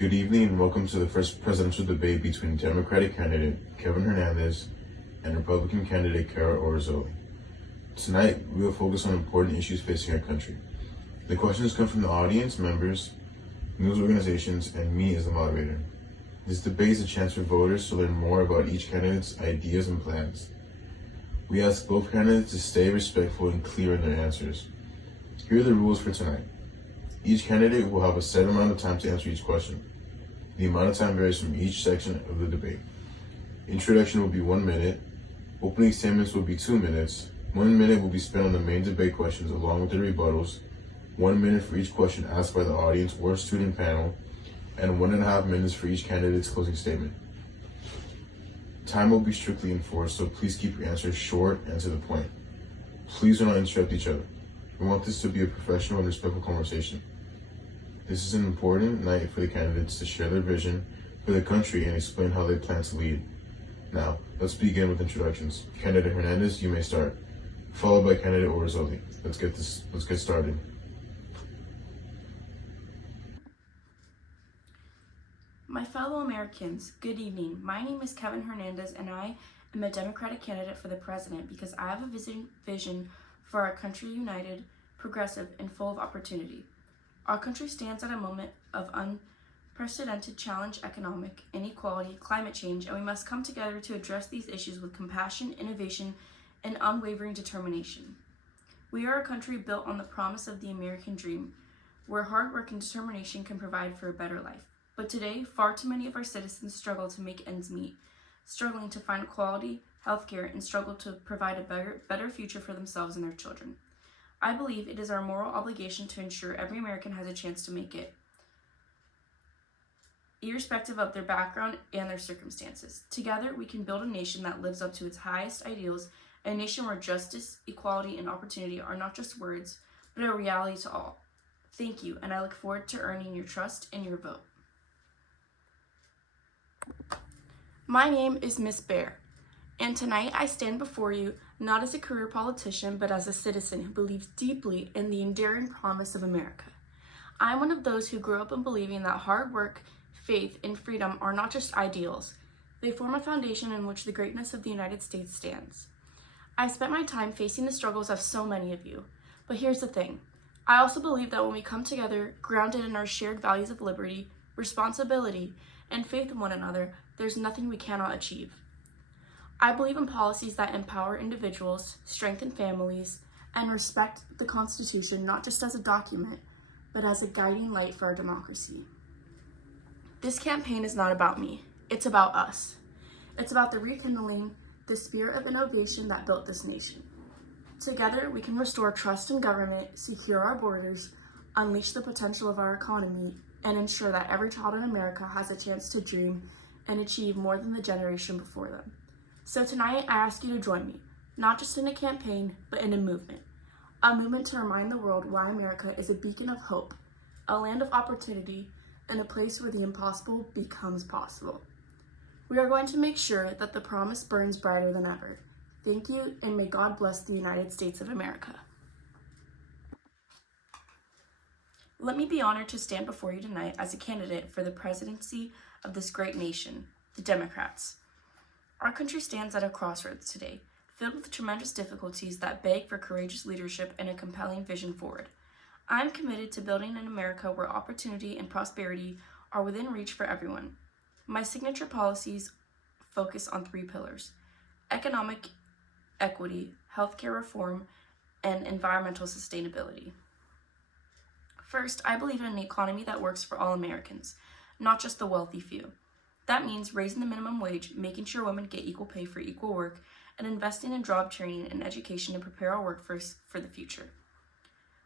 Good evening and welcome to the first presidential debate between Democratic candidate Kevin Hernandez and Republican candidate Kara Ortega. Tonight, we will focus on important issues facing our country. The questions come from the audience, members, news organizations, and me as the moderator. This debate is a chance for voters to learn more about each candidate's ideas and plans. We ask both candidates to stay respectful and clear in their answers. Here are the rules for tonight. Each candidate will have a set amount of time to answer each question. The amount of time varies from each section of the debate. Introduction will be 1 minute. Opening statements will be 2 minutes. 1 minute will be spent on the main debate questions along with the rebuttals. 1 minute for each question asked by the audience or student panel, and 1.5 minutes for each candidate's closing statement. Time will be strictly enforced, so please keep your answers short and to the point. Please do not interrupt each other. We want this to be a professional and respectful conversation. This is an important night for the candidates to share their vision for the country and explain how they plan to lead. Now, let's begin with introductions. Candidate Hernandez, you may start, followed by candidate Ortega. Let's get started. My fellow Americans, good evening. My name is Kevin Hernandez and I am a Democratic candidate for the president because I have a vision for our country united, progressive, and full of opportunity. Our country stands at a moment of unprecedented challenge: economic inequality, climate change, and we must come together to address these issues with compassion, innovation, and unwavering determination. We are a country built on the promise of the American dream, where hard work and determination can provide for a better life. But today, far too many of our citizens struggle to make ends meet, struggling to find quality healthcare, and struggle to provide a better future for themselves and their children. I believe it is our moral obligation to ensure every American has a chance to make it, irrespective of their background and their circumstances. Together, we can build a nation that lives up to its highest ideals, a nation where justice, equality, and opportunity are not just words, but a reality to all. Thank you, and I look forward to earning your trust and your vote. My name is Miss Bear, and tonight I stand before you not as a career politician, but as a citizen who believes deeply in the enduring promise of America. I'm one of those who grew up in believing that hard work, faith, and freedom are not just ideals. They form a foundation in which the greatness of the United States stands. I've spent my time facing the struggles of so many of you, but here's the thing. I also believe that when we come together, grounded in our shared values of liberty, responsibility, and faith in one another, there's nothing we cannot achieve. I believe in policies that empower individuals, strengthen families, and respect the Constitution not just as a document, but as a guiding light for our democracy. This campaign is not about me, it's about us. It's about the rekindling the spirit of innovation that built this nation. Together, we can restore trust in government, secure our borders, unleash the potential of our economy, and ensure that every child in America has a chance to dream and achieve more than the generation before them. So tonight, I ask you to join me, not just in a campaign, but in a movement to remind the world why America is a beacon of hope, a land of opportunity, and a place where the impossible becomes possible. We are going to make sure that the promise burns brighter than ever. Thank you, and may God bless the United States of America. Let me be honored to stand before you tonight as a candidate for the presidency of this great nation, the Democrats. Our country stands at a crossroads today, filled with tremendous difficulties that beg for courageous leadership and a compelling vision forward. I am committed to building an America where opportunity and prosperity are within reach for everyone. My signature policies focus on 3 pillars: economic equity, healthcare reform, and environmental sustainability. First, I believe in an economy that works for all Americans, not just the wealthy few. That means raising the minimum wage, making sure women get equal pay for equal work, and investing in job training and education to prepare our workforce for the future.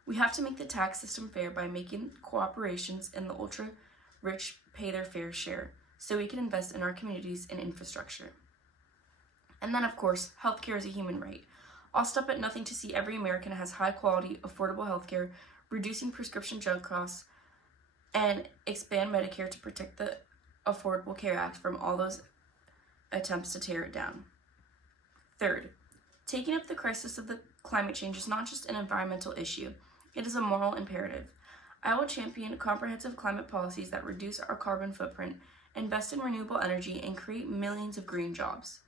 We have to make the tax system fair by making corporations and the ultra-rich pay their fair share, so we can invest in our communities and infrastructure. And then, of course, healthcare is a human right. I'll stop at nothing to see every American has high-quality, affordable healthcare, reducing prescription drug costs, and expand Medicare to protect the Affordable Care Act from all those attempts to tear it down. Third, taking up the crisis of the climate change is not just an environmental issue, it is a moral imperative. I will champion comprehensive climate policies that reduce our carbon footprint, invest in renewable energy, and create millions of green jobs.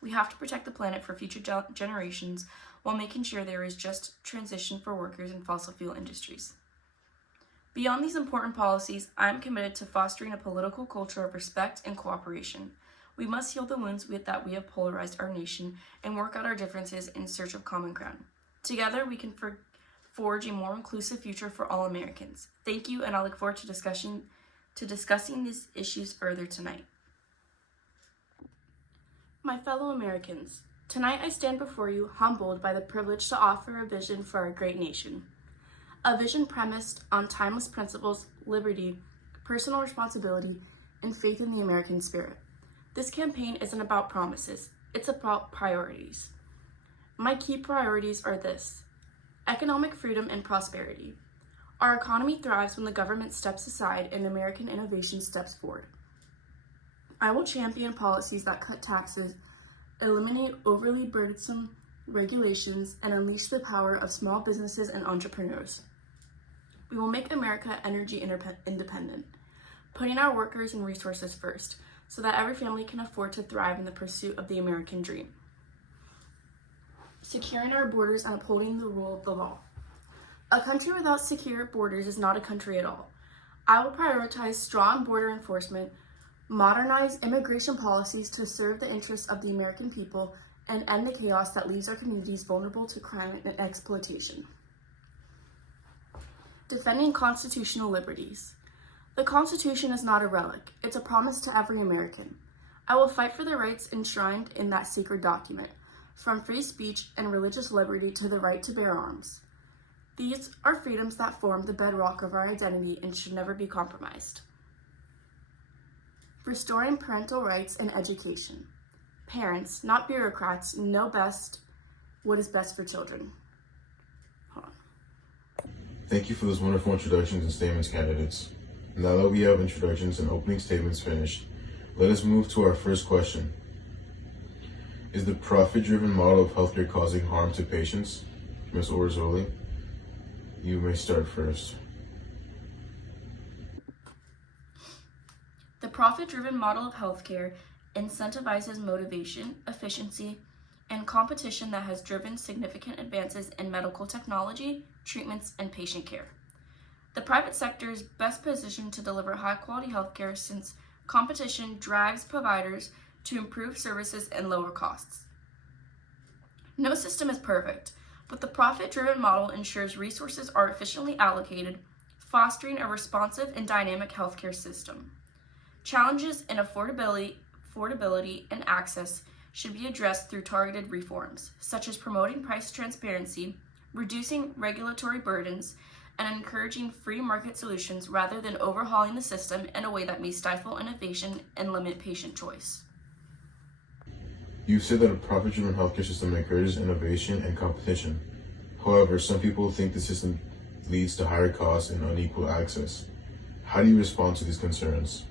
We have to protect the planet for future generations while making sure there is just transition for workers in fossil fuel industries. Beyond these important policies, I am committed to fostering a political culture of respect and cooperation. We must heal the wounds that we have polarized our nation and work out our differences in search of common ground. Together, we can forge a more inclusive future for all Americans. Thank you, and I look forward to discussing these issues further tonight. My fellow Americans, tonight I stand before you humbled by the privilege to offer a vision for our great nation. A vision premised on timeless principles, liberty, personal responsibility, and faith in the American spirit. This campaign isn't about promises, it's about priorities. My key priorities are this: economic freedom and prosperity. Our economy thrives when the government steps aside and American innovation steps forward. I will champion policies that cut taxes, eliminate overly burdensome regulations, and unleash the power of small businesses and entrepreneurs. We will make America energy independent, putting our workers and resources first, so that every family can afford to thrive in the pursuit of the American dream. Securing our borders and upholding the rule of the law. A country without secure borders is not a country at all. I will prioritize strong border enforcement, modernize immigration policies to serve the interests of the American people, and end the chaos that leaves our communities vulnerable to crime and exploitation. Defending constitutional liberties. The Constitution is not a relic, it's a promise to every American. I will fight for the rights enshrined in that sacred document, from free speech and religious liberty to the right to bear arms. These are freedoms that form the bedrock of our identity and should never be compromised. Restoring parental rights and education. Parents, not bureaucrats, know best what is best for children. Thank you for those wonderful introductions and statements, candidates. Now that we have introductions and opening statements finished, let us move to our first question. Is the profit-driven model of healthcare causing harm to patients? Ms. Orzoli, you may start first. The profit-driven model of healthcare incentivizes motivation, efficiency, and competition that has driven significant advances in medical technology, treatments, and patient care. The private sector is best positioned to deliver high-quality healthcare since competition drives providers to improve services and lower costs. No system is perfect, but the profit-driven model ensures resources are efficiently allocated, fostering a responsive and dynamic healthcare system. Challenges in affordability, and access should be addressed through targeted reforms, such as promoting price transparency, reducing regulatory burdens, and encouraging free market solutions rather than overhauling the system in a way that may stifle innovation and limit patient choice. You said that a profit-driven healthcare system encourages innovation and competition. However, some people think the system leads to higher costs and unequal access. How do you respond to these concerns?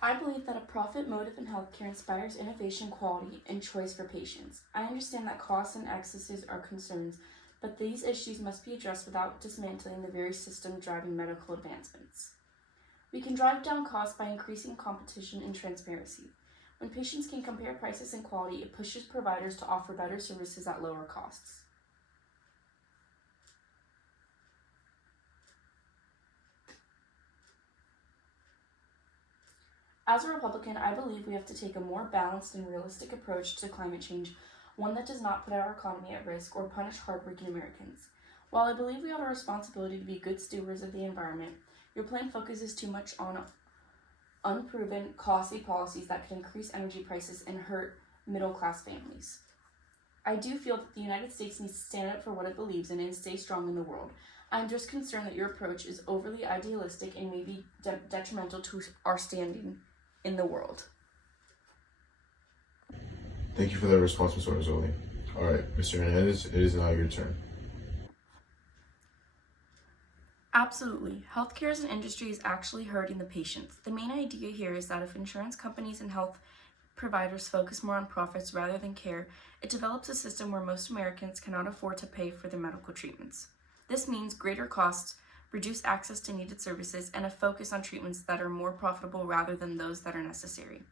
I believe that a profit motive in healthcare inspires innovation, quality, and choice for patients. I understand that costs and excesses are concerns, but these issues must be addressed without dismantling the very system driving medical advancements. We can drive down costs by increasing competition and transparency. When patients can compare prices and quality, it pushes providers to offer better services at lower costs. As a Republican, I believe we have to take a more balanced and realistic approach to climate change, one that does not put our economy at risk or punish hardworking Americans. While I believe we have a responsibility to be good stewards of the environment, your plan focuses too much on unproven, costly policies that could increase energy prices and hurt middle-class families. I do feel that the United States needs to stand up for what it believes in and stay strong in the world. I'm just concerned that your approach is overly idealistic and may be detrimental to our standing in the world. Thank you for that response, Ms. Orzoli. All right, Mr. Hernandez, it is now your turn. Absolutely. Healthcare as an industry is actually hurting the patients. The main idea here is that if insurance companies and health providers focus more on profits rather than care, it develops a system where most Americans cannot afford to pay for their medical treatments. This means greater costs, reduced access to needed services, and a focus on treatments that are more profitable rather than those that are necessary.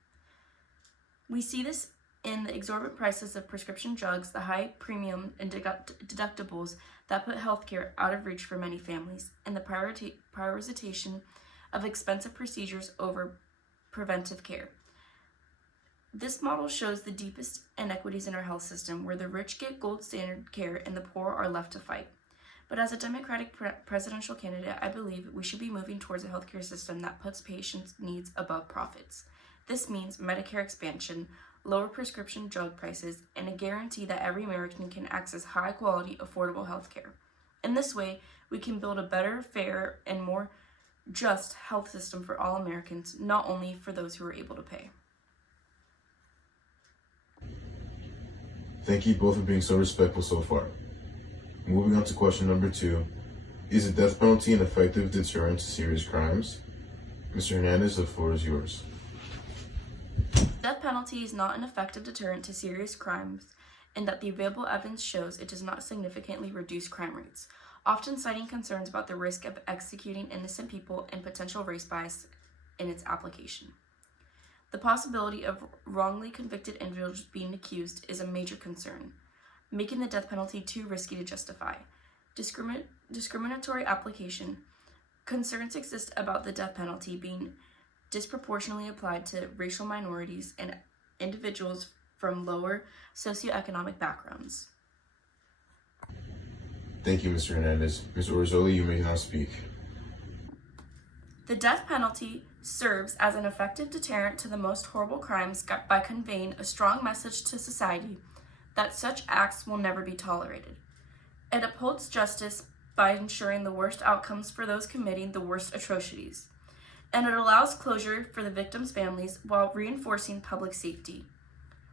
We see this in the exorbitant prices of prescription drugs, the high premium and deductibles that put healthcare out of reach for many families, and the prioritization of expensive procedures over preventive care. This model shows the deepest inequities in our health system, where the rich get gold standard care and the poor are left to fight. But as a Democratic presidential candidate, I believe we should be moving towards a healthcare system that puts patients' needs above profits. This means Medicare expansion, lower prescription drug prices, and a guarantee that every American can access high-quality, affordable healthcare. In this way, we can build a better, fair, and more just health system for all Americans, not only for those who are able to pay. Thank you both for being so respectful so far. Moving on to question number 2. Is the death penalty an effective deterrent to serious crimes? Mr. Hernandez, the floor is yours. Death penalty is not an effective deterrent to serious crimes in that the available evidence shows it does not significantly reduce crime rates, often citing concerns about the risk of executing innocent people and potential race bias in its application. The possibility of wrongly convicted individuals being accused is a major concern, making the death penalty too risky to justify. Discriminatory application. Concerns exist about the death penalty being disproportionately applied to racial minorities and individuals from lower socioeconomic backgrounds. Thank you, Mr. Hernandez. Ms. Orzoli, you may now speak. The death penalty serves as an effective deterrent to the most horrible crimes by conveying a strong message to society that such acts will never be tolerated. It upholds justice by ensuring the worst outcomes for those committing the worst atrocities, and it allows closure for the victims' families while reinforcing public safety.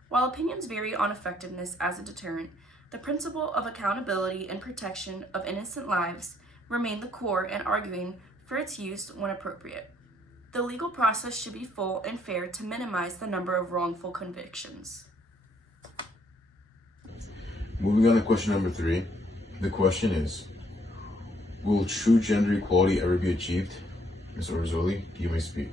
While opinions vary on effectiveness as a deterrent, the principle of accountability and protection of innocent lives remain the core in arguing for its use when appropriate. The legal process should be full and fair to minimize the number of wrongful convictions. Moving on to question number 3. The question is, will true gender equality ever be achieved? Ms. Orzoli, you may speak.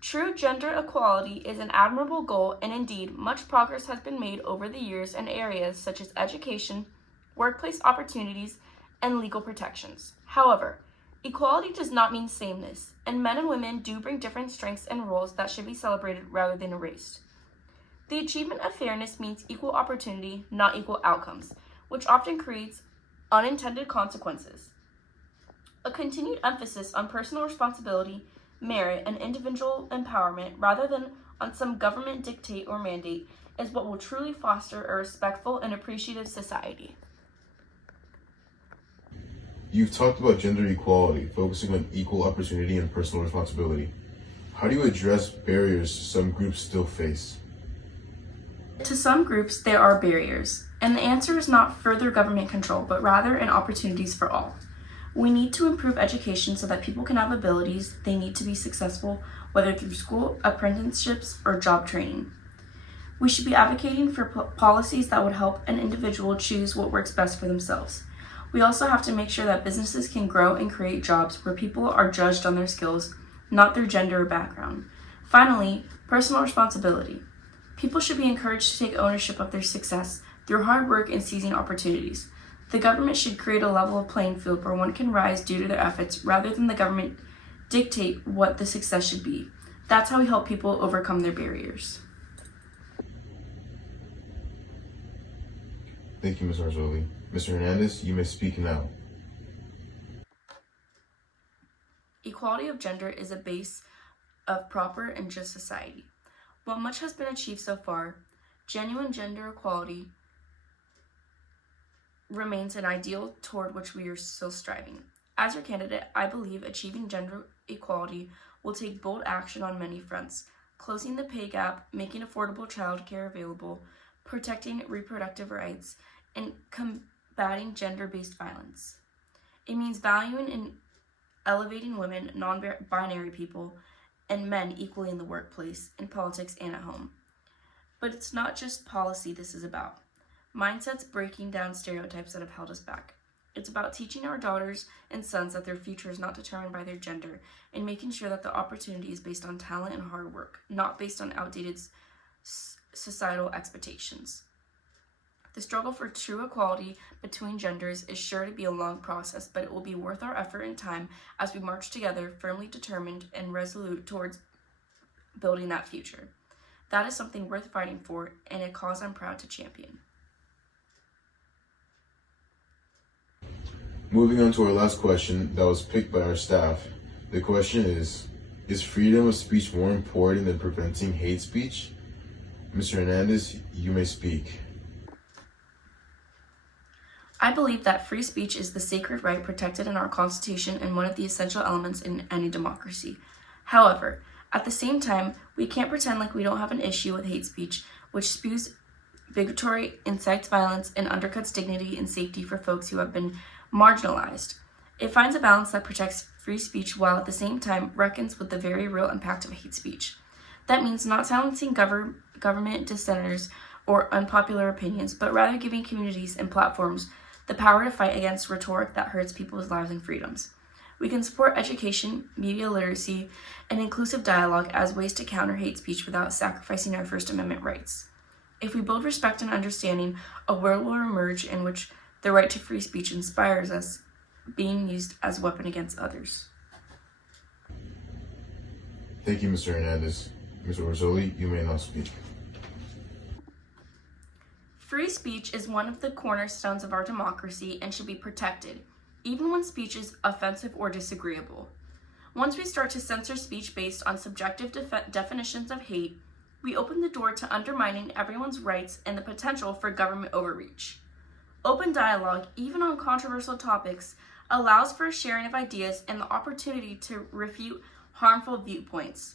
True gender equality is an admirable goal, and indeed, much progress has been made over the years in areas such as education, workplace opportunities, and legal protections. However, equality does not mean sameness, and men and women do bring different strengths and roles that should be celebrated rather than erased. The achievement of fairness means equal opportunity, not equal outcomes, which often creates unintended consequences. A continued emphasis on personal responsibility, merit, and individual empowerment rather than on some government dictate or mandate is what will truly foster a respectful and appreciative society. You've talked about gender equality, focusing on equal opportunity and personal responsibility. How do you address barriers some groups still face? To some groups, there are barriers, and the answer is not further government control, but rather in opportunities for all. We need to improve education so that people can have abilities they need to be successful, whether through school, apprenticeships, or job training. We should be advocating for policies that would help an individual choose what works best for themselves. We also have to make sure that businesses can grow and create jobs where people are judged on their skills, not their gender or background. Finally, personal responsibility. People should be encouraged to take ownership of their success through hard work and seizing opportunities. The government should create a level playing field where one can rise due to their efforts rather than the government dictate what the success should be. That's how we help people overcome their barriers. Thank you, Ms. Orzoli. Mr. Hernandez, you may speak now. Equality of gender is a base of proper and just society. While much has been achieved so far, genuine gender equality remains an ideal toward which we are still striving. As your candidate, I believe achieving gender equality will take bold action on many fronts: closing the pay gap, making affordable childcare available, protecting reproductive rights, and combating gender-based violence. It means valuing and elevating women, non-binary people, and men equally in the workplace, in politics, and at home. But it's not just policy this is about. Mindsets breaking down stereotypes that have held us back. It's about teaching our daughters and sons that their future is not determined by their gender and making sure that the opportunity is based on talent and hard work, not based on outdated societal expectations. The struggle for true equality between genders is sure to be a long process, but it will be worth our effort and time as we march together, firmly determined and resolute towards building that future. That is something worth fighting for and a cause I'm proud to champion. Moving on to our last question that was picked by our staff. The question is freedom of speech more important than preventing hate speech? Mr. Hernandez, you may speak. I believe that free speech is the sacred right protected in our Constitution and one of the essential elements in any democracy. However, at the same time, we can't pretend like we don't have an issue with hate speech, which spews bigotry, incites violence, and undercuts dignity and safety for folks who have been marginalized. It finds a balance that protects free speech while at the same time reckons with the very real impact of hate speech. That means not silencing government dissenters or unpopular opinions, but rather giving communities and platforms the power to fight against rhetoric that hurts people's lives and freedoms. We can support education, media literacy, and inclusive dialogue as ways to counter hate speech without sacrificing our First Amendment rights. If we build respect and understanding, a world will emerge in which the right to free speech inspires us, being used as a weapon against others. Thank you, Mr. Hernandez. Ms. Orzoli, you may now speak. Free speech is one of the cornerstones of our democracy and should be protected, even when speech is offensive or disagreeable. Once we start to censor speech based on subjective definitions of hate, we open the door to undermining everyone's rights and the potential for government overreach. Open dialogue, even on controversial topics, allows for sharing of ideas and the opportunity to refute harmful viewpoints.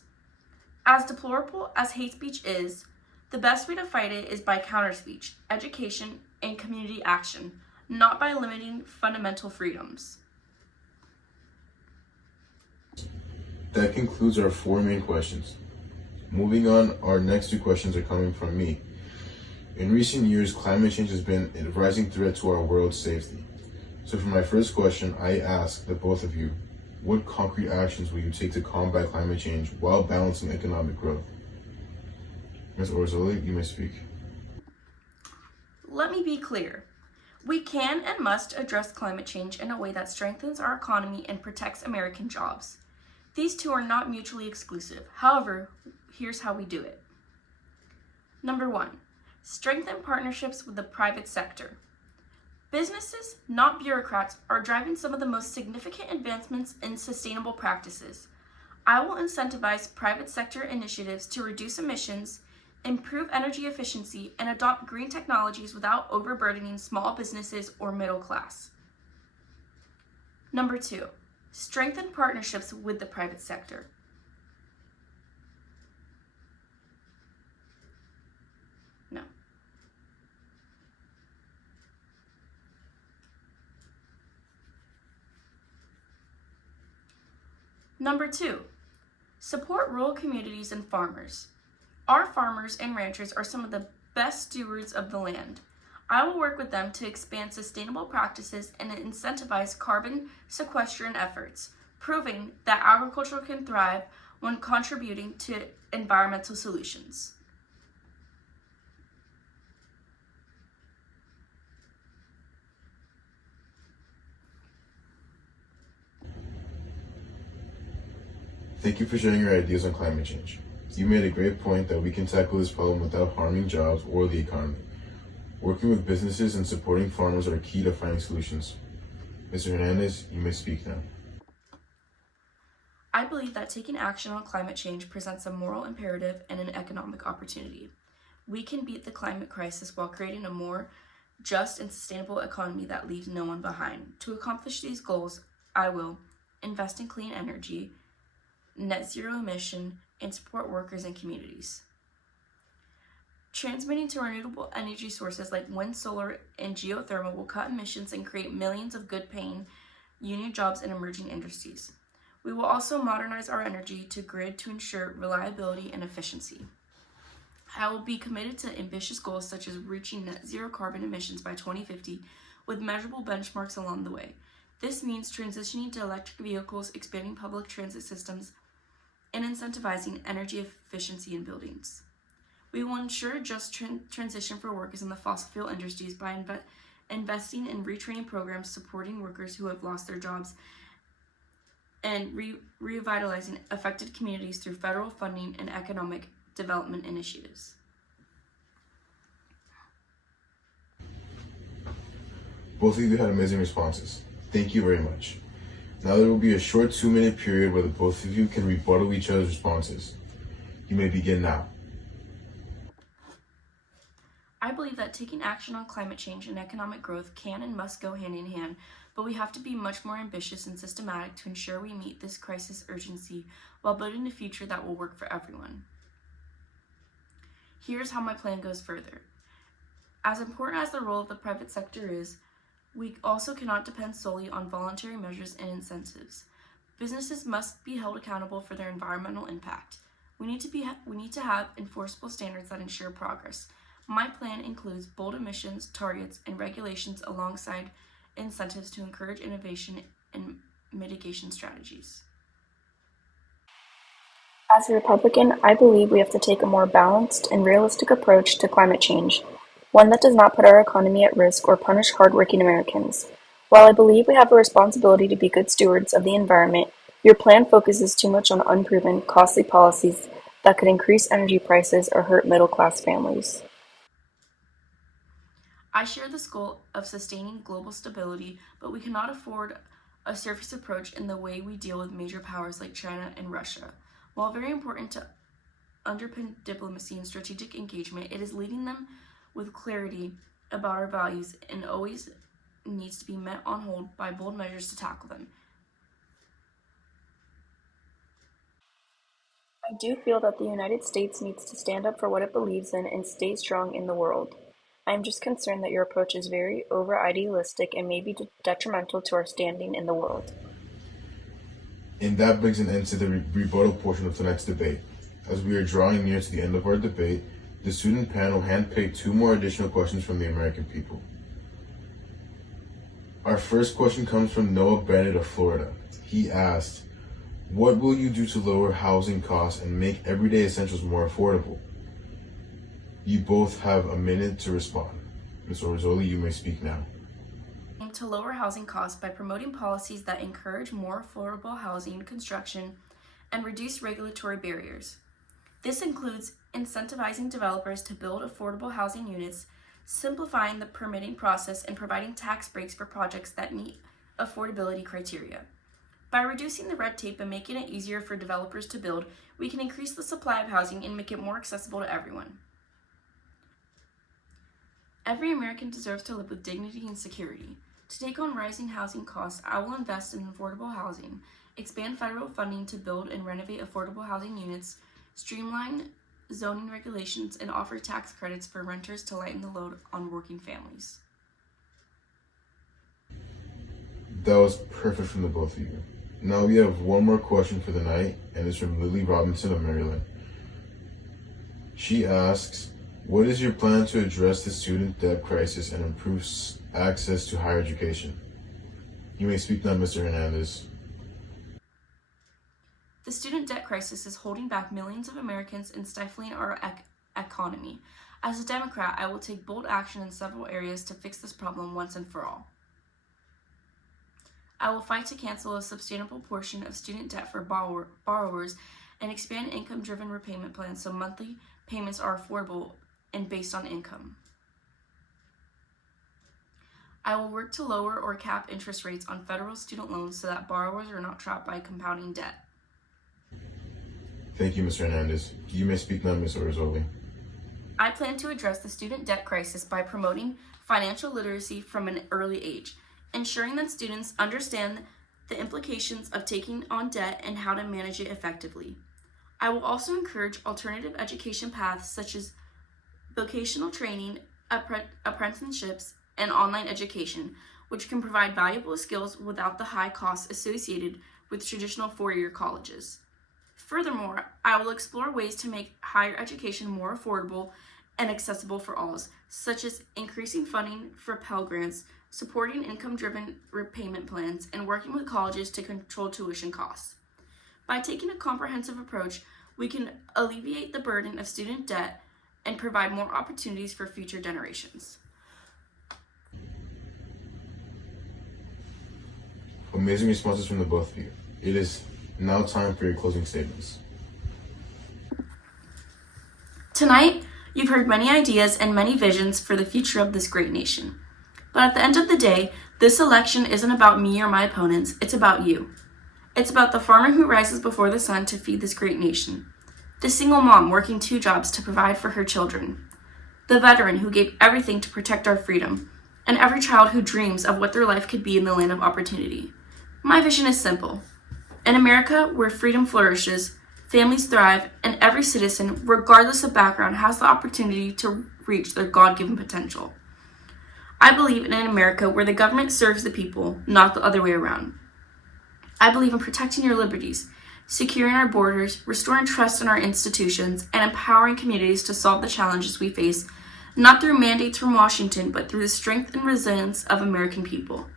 As deplorable as hate speech is, the best way to fight it is by counterspeech, education, and community action, not by limiting fundamental freedoms. That concludes our 4 main questions. Moving on, our next 2 questions are coming from me. In recent years, climate change has been a rising threat to our world's safety. So for my first question, I ask the both of you, what concrete actions will you take to combat climate change while balancing economic growth? Ms. Orzoli, you may speak. Let me be clear. We can and must address climate change in a way that strengthens our economy and protects American jobs. These two are not mutually exclusive. However, here's how we do it. Number 1, strengthen partnerships with the private sector. Businesses, not bureaucrats, are driving some of the most significant advancements in sustainable practices. I will incentivize private sector initiatives to reduce emissions, improve energy efficiency, and adopt green technologies without overburdening small businesses or middle class. Number 2, strengthen partnerships with the private sector. No. Number 2, support rural communities and farmers. Our farmers and ranchers are some of the best stewards of the land. I will work with them to expand sustainable practices and incentivize carbon sequestration efforts, proving that agriculture can thrive when contributing to environmental solutions. Thank you for sharing your ideas on climate change. You made a great point that we can tackle this problem without harming jobs or the economy. Working with businesses and supporting farmers are key to finding solutions. Mr. Hernandez, you may speak now. I believe that taking action on climate change presents a moral imperative and an economic opportunity. We can beat the climate crisis while creating a more just and sustainable economy that leaves no one behind. To accomplish these goals, I will invest in clean energy, net zero emission, and support workers and communities. Transmitting to renewable energy sources like wind, solar, and geothermal will cut emissions and create millions of good-paying union jobs in emerging industries. We will also modernize our energy to grid to ensure reliability and efficiency. I will be committed to ambitious goals such as reaching net zero carbon emissions by 2050 with measurable benchmarks along the way. This means transitioning to electric vehicles, expanding public transit systems, and incentivizing energy efficiency in buildings. We will ensure just transition for workers in the fossil fuel industries by investing in retraining programs supporting workers who have lost their jobs and revitalizing affected communities through federal funding and economic development initiatives. Both of you had amazing responses. Thank you very much. Now there will be a short 2-minute period where the both of you can rebuttal each other's responses. You may begin now. I believe that taking action on climate change and economic growth can and must go hand in hand, but we have to be much more ambitious and systematic to ensure we meet this crisis urgency while building a future that will work for everyone. Here's how my plan goes further. As important as the role of the private sector is, we also cannot depend solely on voluntary measures and incentives. Businesses must be held accountable for their environmental impact. We need to have enforceable standards that ensure progress. My plan includes bold emissions, targets, and regulations alongside incentives to encourage innovation and mitigation strategies. As a Republican, I believe we have to take a more balanced and realistic approach to climate change, one that does not put our economy at risk or punish hardworking Americans. While I believe we have a responsibility to be good stewards of the environment, your plan focuses too much on unproven, costly policies that could increase energy prices or hurt middle-class families. I share this goal of sustaining global stability, but we cannot afford a surface approach in the way we deal with major powers like China and Russia. While very important to underpin diplomacy and strategic engagement, it is leading them with clarity about our values and always needs to be met on hold by bold measures to tackle them. I do feel that the United States needs to stand up for what it believes in and stay strong in the world. I am just concerned that your approach is very over-idealistic and may be detrimental to our standing in the world. And that brings an end to the rebuttal portion of tonight's debate. As we are drawing near to the end of our debate, the student panel handpicked 2 more additional questions from the American people. Our first question comes from Noah Bennett of Florida. He asked, what will you do to lower housing costs and make everyday essentials more affordable? You both have a minute to respond. Ms. Orzoli, you may speak now. To lower housing costs by promoting policies that encourage more affordable housing construction and reduce regulatory barriers. This includes incentivizing developers to build affordable housing units, simplifying the permitting process, and providing tax breaks for projects that meet affordability criteria. By reducing the red tape and making it easier for developers to build, we can increase the supply of housing and make it more accessible to everyone. Every American deserves to live with dignity and security. To take on rising housing costs, I will invest in affordable housing, expand federal funding to build and renovate affordable housing units, streamline zoning regulations, and offer tax credits for renters to lighten the load on working families. That was perfect from the both of you. Now we have one more question for the night, and it's from Lily Robinson of Maryland. She asks, what is your plan to address the student debt crisis and improve access to higher education? You may speak now, Mr. Hernandez. The student debt crisis is holding back millions of Americans and stifling our economy. As a Democrat, I will take bold action in several areas to fix this problem once and for all. I will fight to cancel a substantial portion of student debt for borrowers and expand income-driven repayment plans so monthly payments are affordable and based on income. I will work to lower or cap interest rates on federal student loans so that borrowers are not trapped by compounding debt. Thank you, Mr. Hernandez. You may speak now, Ms. Orzoli. I plan to address the student debt crisis by promoting financial literacy from an early age, ensuring that students understand the implications of taking on debt and how to manage it effectively. I will also encourage alternative education paths such as vocational training, apprenticeships, and online education, which can provide valuable skills without the high costs associated with traditional four-year colleges. Furthermore, I will explore ways to make higher education more affordable and accessible for all, such as increasing funding for Pell Grants, supporting income-driven repayment plans, and working with colleges to control tuition costs. By taking a comprehensive approach, we can alleviate the burden of student debt and provide more opportunities for future generations. Amazing responses from the both of you. It is now time for your closing statements. Tonight, you've heard many ideas and many visions for the future of this great nation. But at the end of the day, this election isn't about me or my opponents, it's about you. It's about the farmer who rises before the sun to feed this great nation, the single mom working 2 jobs to provide for her children, the veteran who gave everything to protect our freedom, and every child who dreams of what their life could be in the land of opportunity. My vision is simple. In America, where freedom flourishes, families thrive, and every citizen, regardless of background, has the opportunity to reach their God-given potential. I believe in an America where the government serves the people, not the other way around. I believe in protecting your liberties, securing our borders, restoring trust in our institutions, and empowering communities to solve the challenges we face, not through mandates from Washington, but through the strength and resilience of American people.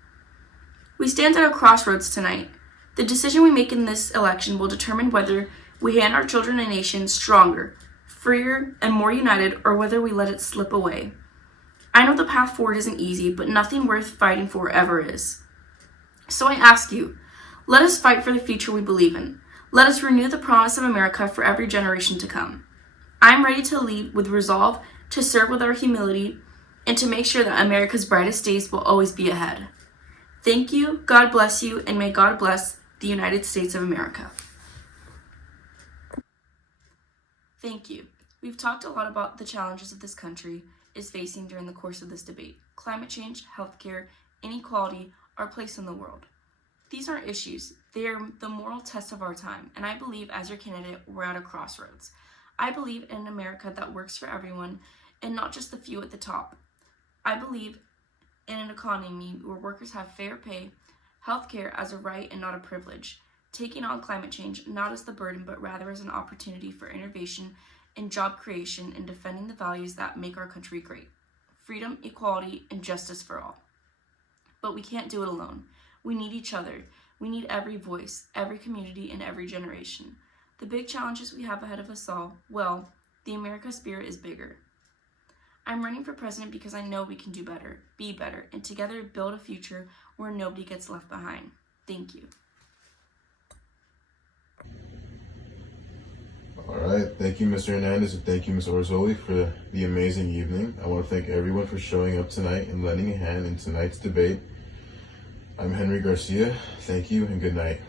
We stand at a crossroads tonight. The decision we make in this election will determine whether we hand our children a nation stronger, freer, and more united, or whether we let it slip away. I know the path forward isn't easy, but nothing worth fighting for ever is. So I ask you, let us fight for the future we believe in. Let us renew the promise of America for every generation to come. I'm ready to lead with resolve, to serve with our humility, and to make sure that America's brightest days will always be ahead. Thank you, God bless you, and may God bless the United States of America. Thank you. We've talked a lot about the challenges that this country is facing during the course of this debate. Climate change, healthcare, inequality, our place in the world. These aren't issues. They are the moral test of our time, and I believe as your candidate, we're at a crossroads. I believe in an America that works for everyone and not just the few at the top. I believe in an economy where workers have fair pay, healthcare as a right and not a privilege, taking on climate change not as the burden but rather as an opportunity for innovation and job creation and defending the values that make our country great: freedom, equality, and justice for all. But we can't do it alone. We need each other. We need every voice, every community, and every generation. The big challenges we have ahead of us all, well, the America spirit is bigger. I'm running for president because I know we can do better, be better, and together build a future where nobody gets left behind. Thank you. All right. Thank you, Mr. Hernandez, and thank you, Ms. Orzoli, for the amazing evening. I want to thank everyone for showing up tonight and lending a hand in tonight's debate. I'm Henry Garcia. Thank you and good night.